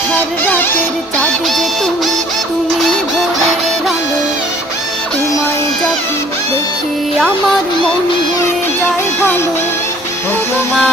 আধার রাতের চাঁদ যে তুমি, তুমি ভোরের আলো। তোমায় যখন দেখি আমার মন হয়ে যায় ভালো। ও মা